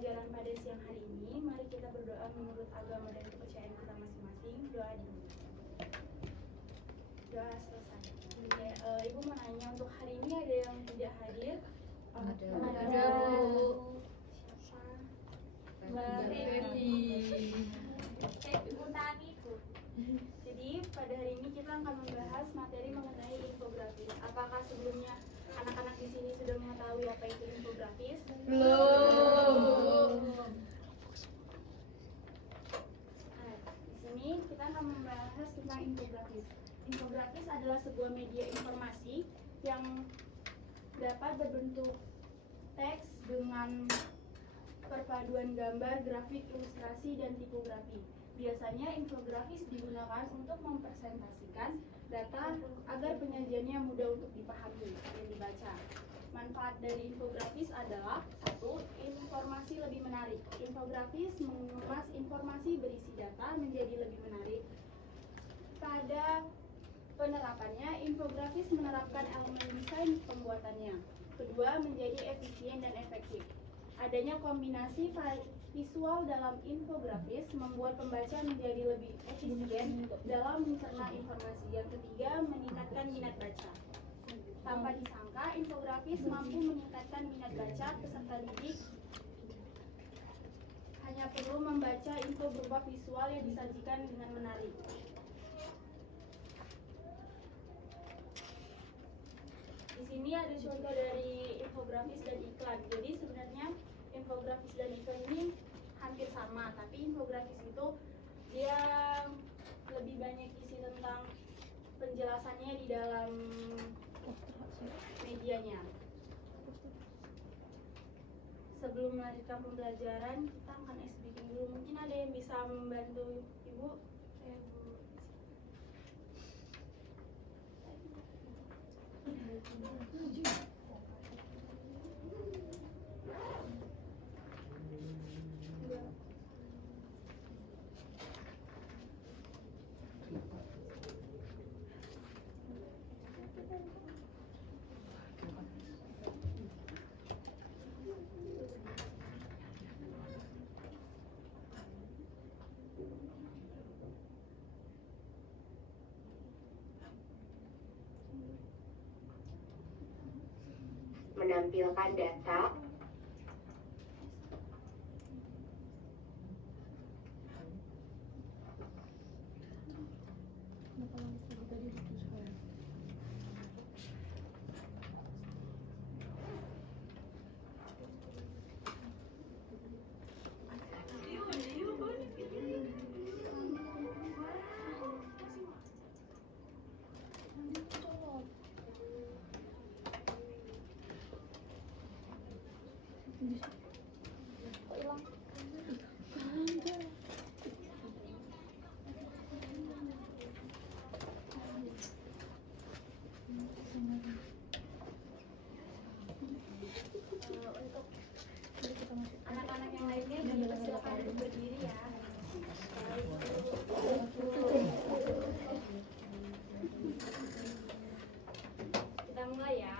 pembelajaran pada siang hari ini. Mari kita berdoa menurut agama dan kepercayaan kita masing-masing. Doa dulu. Doa selesai. Ibu mau nanya, untuk hari ini ada yang tidak hadir? Ada Bu. Siapa? Mbak Febi. Ibu Tani Bu. Jadi pada hari ini kita akan membahas materi mengenai infografis. Apakah sebelumnya anak-anak di sini sudah mengetahui apa itu infografis? Belum. Nah, di sini kita akan membahas tentang infografis. Infografis adalah sebuah media informasi yang dapat berbentuk teks dengan perpaduan gambar, grafik, ilustrasi, dan tipografi. Biasanya infografis digunakan untuk mempresentasikan data agar penyajiannya mudah untuk dipahami dan dibaca. Manfaat dari infografis adalah: 1. Informasi lebih menarik. Infografis mengemas informasi berisi data menjadi lebih menarik. Pada penerapannya, infografis menerapkan elemen desain pembuatannya. Kedua, menjadi efisien dan efektif. Adanya kombinasi visual dalam infografis membuat pembaca menjadi lebih efisien dalam mencerna informasi. Yang ketiga, meningkatkan minat baca. Tanpa disangka, infografis mampu meningkatkan minat baca peserta didik. Hanya perlu membaca info berupa visual yang disajikan dengan menarik. Di sini ada contoh dari infografis dan iklan. Jadi sebenarnya infografis dan iklan ini hampir sama, tapi infografis itu dia lebih banyak isi tentang penjelasannya di dalam medianya. Sebelum melanjutkan pembelajaran, kita akan ice breaking dulu. Mungkin ada yang bisa membantu Ibu? Menampilkan data anak-anak yang lainnya silakan duduk berdiri ya. Kita mulai ya.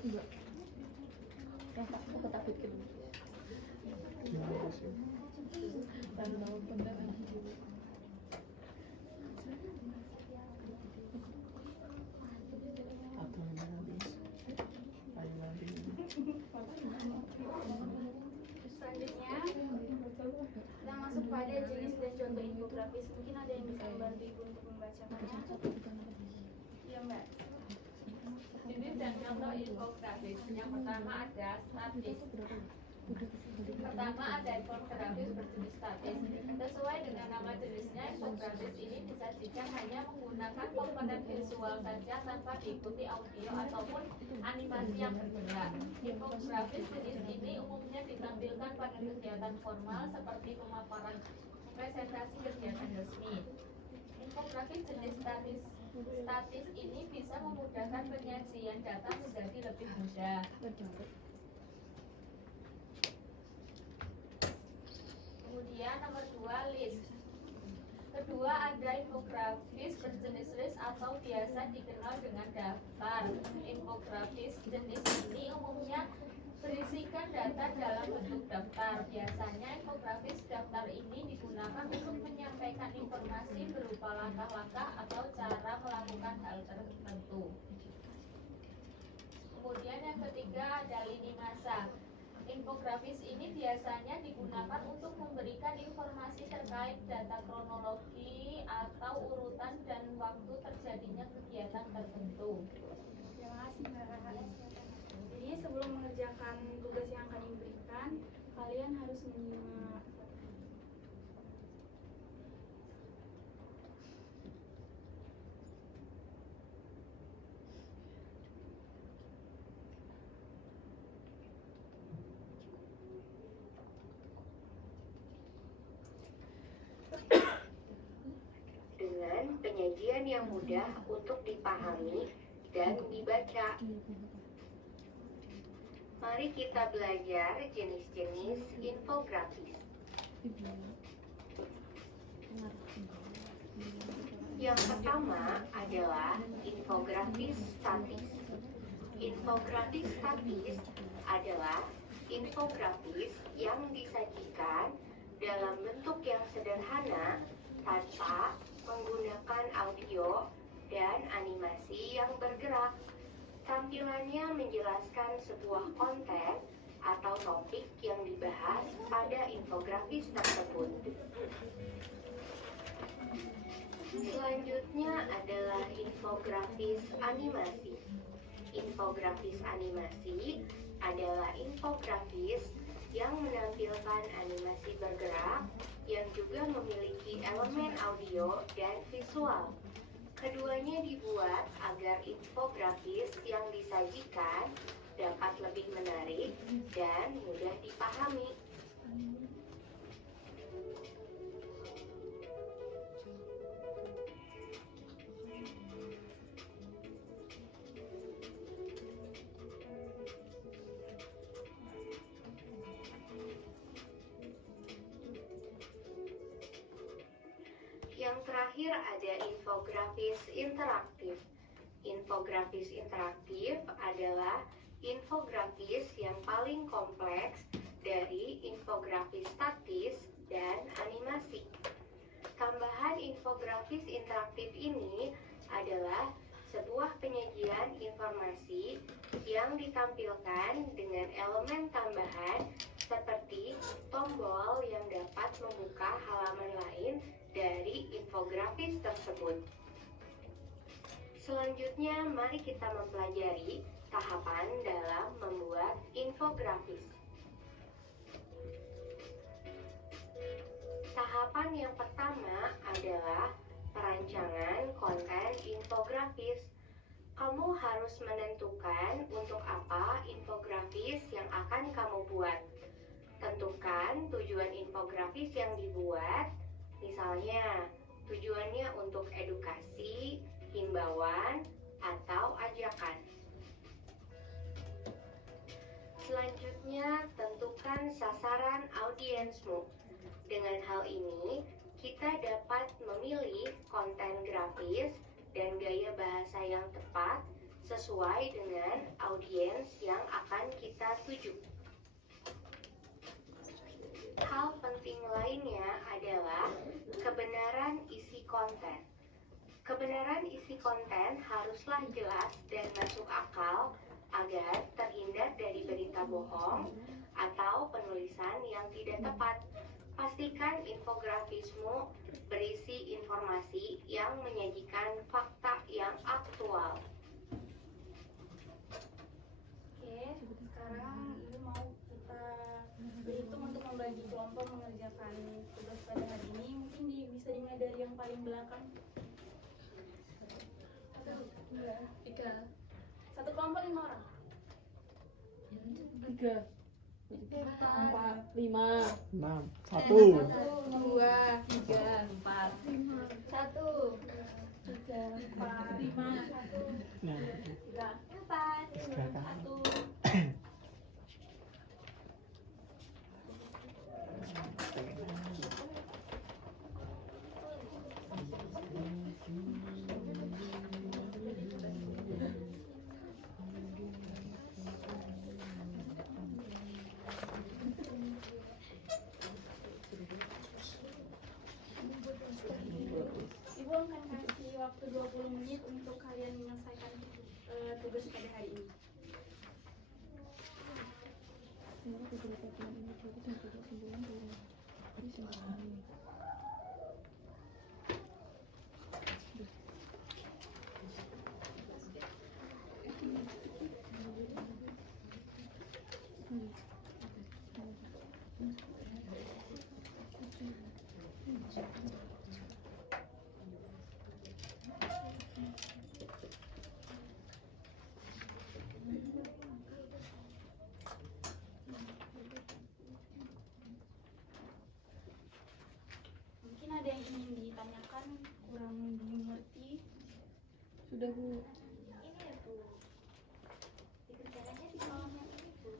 Enggak. Aku tak bikin. Tahu benda Selanjutnya kita masuk pada jenis dan contoh infografis. Mungkin ada yang bisa membantu ibu untuk membacakannya. Ya mbak. Jenis dan contoh infografis. Yang pertama ada statis. Pertama ada infografis berjenis statis. Sesuai dengan nama jenisnya, infografis ini disajikan hanya menggunakan komponen visual saja tanpa diikuti audio ataupun animasi yang bergerak. Infografis jenis ini umumnya ditampilkan pada kegiatan formal seperti pemaparan presentasi kegiatan resmi. Infografis jenis statis ini bisa memudahkan penyajian data menjadi lebih mudah. Kemudian nomor 2, list. Kedua ada infografis berjenis list atau biasa dikenal dengan daftar. Infografis jenis ini umumnya berisikan data dalam bentuk daftar. Biasanya infografis daftar ini digunakan untuk menyampaikan informasi berupa langkah-langkah atau cara melakukan hal tertentu. Kemudian yang ketiga ada lini masa. Infografis ini biasanya digunakan untuk memberikan informasi terkait data kronologi atau urutan dan waktu terjadinya kegiatan tertentu. Terima kasih mbak. Jadi sebelum mengerjakan tugas yang akan diberikan, kalian harus menyimak. Dengan penyajian yang mudah untuk dipahami dan dibaca. Mari kita belajar jenis-jenis infografis. Yang pertama adalah infografis statis. Infografis statis adalah infografis yang disajikan dalam bentuk yang sederhana tanpa menggunakan audio dan animasi yang bergerak. Tampilannya menjelaskan sebuah konten atau topik yang dibahas pada infografis tersebut. Selanjutnya adalah infografis animasi. Infografis animasi adalah infografis yang menampilkan animasi bergerak yang juga memiliki elemen audio dan visual. Keduanya dibuat agar infografis yang disajikan dapat lebih menarik dan mudah dipahami. Yang terakhir ada infografis interaktif. Infografis interaktif adalah infografis yang paling kompleks dari infografis statis dan animasi. Tambahan infografis interaktif ini adalah sebuah penyajian informasi yang ditampilkan dengan elemen tambahan seperti tombol yang dapat membuka halaman lain dari infografis tersebut. Selanjutnya, mari kita mempelajari tahapan dalam membuat infografis. Tahapan yang pertama adalah perancangan konten infografis. Kamu harus menentukan untuk apa infografis yang akan kamu buat. Tentukan tujuan infografis yang dibuat. Misalnya, tujuannya untuk edukasi, himbauan, atau ajakan. Selanjutnya, tentukan sasaran audiensmu. Dengan hal ini, kita dapat memilih konten grafis dan gaya bahasa yang tepat sesuai dengan audiens yang akan kita tuju. Hal penting lainnya adalah kebenaran isi konten. Kebenaran isi konten haruslah jelas dan masuk akal agar terhindar dari berita bohong atau penulisan yang tidak tepat. Pastikan infografismu berisi informasi yang menyajikan fakta yang aktual. Oke, sekarang Ibu mau kita berhitung untuk membagi kelompok mengerjakan tugas pada hari ini. Mungkin bisa dimulai dari yang paling belakang. 1, 2, 3. Satu kelompok 5 orang. 3 4 5 6 1, 1 2, 3, 4. 1, 3, 4, 5, 1, nah 3, 4, 3 kan 1. Ibu akan kasih waktu 20 menit untuk kalian menyelesaikan tugas pada hari ini. Mungkin ada yang ingin ditanyakan, kurang dimengerti. Sudah Bu. Ini ya Bu, dikerjakannya di kolom yang ini Bu.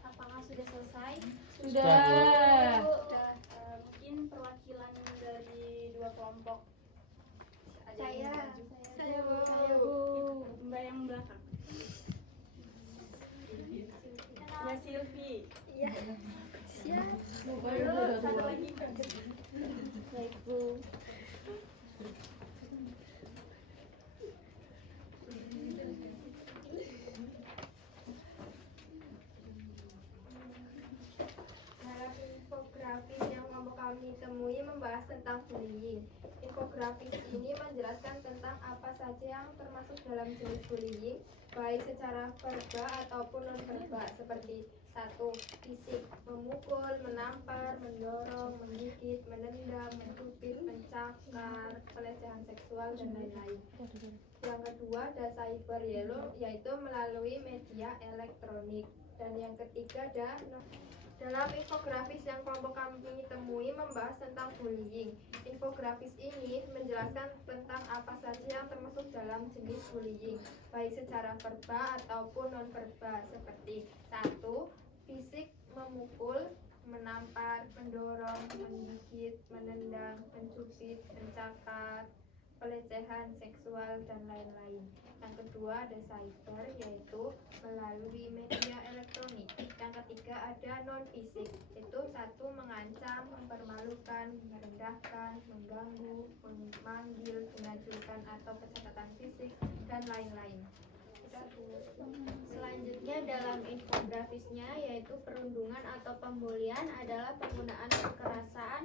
Apakah sudah selesai? Sudah. Sudah. Mungkin perwakilan dari dua kelompok. Ada yang maju. Saya Bu. Mbak yang belakang. Mbak Silvi. Iya. Siap. Satu lagi. Baik Bu. Dalam infografis yang kelompok kami temui membahas tentang bullying. Infografis ini menjelaskan tentang apa saja yang termasuk dalam jenis bullying, baik secara verbal ataupun non-verbal, seperti 1. Fisik, memukul, menampar, mendorong, menggigit, menendang, mencubit, mencakar, pelecehan seksual, dan lain-lain. Yang kedua ada cyber yaitu melalui media elektronik. Dan yang ketiga ada dalam infografis yang kelompok kami temui membahas tentang bullying. Infografis ini menjelaskan tentang apa saja yang termasuk dalam jenis bullying, baik secara verbal ataupun non-verbal, seperti 1. Fisik, memukul, menampar, mendorong, menggigit, menendang, mencubit, mencakar, pelecehan seksual, dan lain-lain. Yang kedua ada cyber, yaitu melalui media elektronik. Yang ketiga ada non fisik, itu 1. Mengancam, mempermalukan, merendahkan, mengganggu, memanggil dengan julukan atau pencatatan fisik, dan lain-lain. Selanjutnya dalam infografisnya yaitu perundungan atau pembulian adalah penggunaan kekerasan,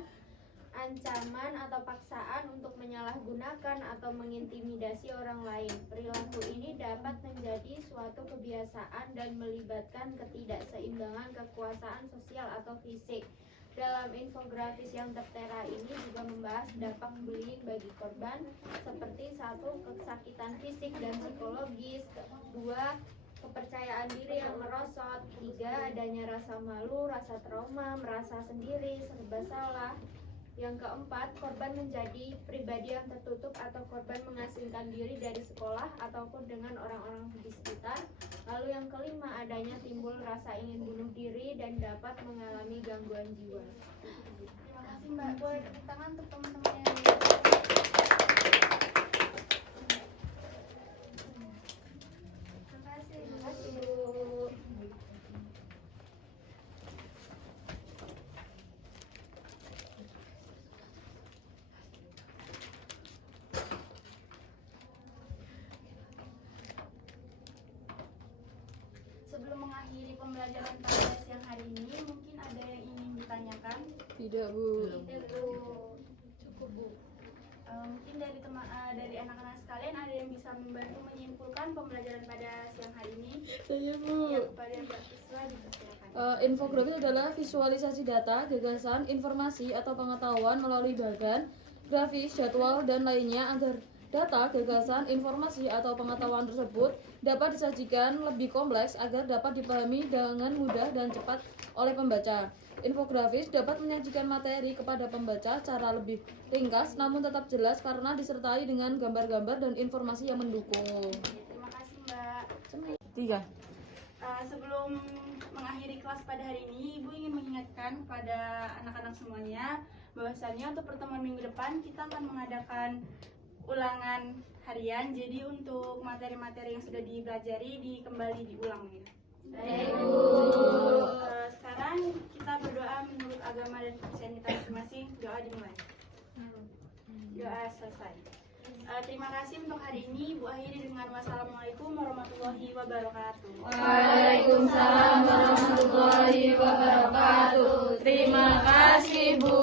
ancaman atau paksaan untuk menyalahgunakan atau mengintimidasi orang lain. Perilaku ini dapat menjadi suatu kebiasaan dan melibatkan ketidakseimbangan kekuasaan sosial atau fisik. Dalam infografis yang tertera ini juga membahas dampak bullying bagi korban seperti 1. Kesakitan fisik dan psikologis, 2. Kepercayaan diri yang merosot, 3. Adanya rasa malu, rasa trauma, merasa sendiri, serba salah, Yang keempat, korban menjadi pribadi yang tertutup atau korban mengasingkan diri dari sekolah ataupun dengan orang-orang di sekitar. Lalu yang kelima, adanya timbul rasa ingin bunuh diri dan dapat mengalami gangguan jiwa. Terima kasih Mbak. Boleh tepuk tangan untuk teman-teman yang Terima kasih Bu. Sebelum mengakhiri pembelajaran pada siang hari ini, mungkin ada yang ingin ditanyakan. Tidak, Bu. Cukup Bu. Mungkin dari dari anak-anak sekalian ada yang bisa membantu menyimpulkan pembelajaran pada siang hari ini. Saya, Bu. Ya, kepada Mbak Priscilla dipersilakan. Infografis adalah visualisasi data, gagasan, informasi, atau pengetahuan melalui bagan, grafis, jadwal, dan lainnya agar data, gagasan, informasi, atau pengetahuan tersebut dapat disajikan lebih kompleks agar dapat dipahami dengan mudah dan cepat oleh pembaca. Infografis dapat menyajikan materi kepada pembaca secara lebih ringkas namun tetap jelas karena disertai dengan gambar-gambar dan informasi yang mendukung. Terima kasih Mbak. 3. Sebelum mengakhiri kelas pada hari ini, Ibu ingin mengingatkan kepada anak-anak semuanya bahwasannya untuk pertemuan minggu depan kita akan mengadakan ulangan harian. Jadi untuk materi-materi yang sudah dipelajari kembali diulang ya. Sekarang kita berdoa menurut agama dan kepercayaan kita masing-masing. Doa dimulai. Doa selesai. Terima kasih untuk hari ini. Ibu akhiri dengan wassalamualaikum warahmatullahi wabarakatuh. Waalaikumsalam warahmatullahi wabarakatuh. Terima kasih, Bu.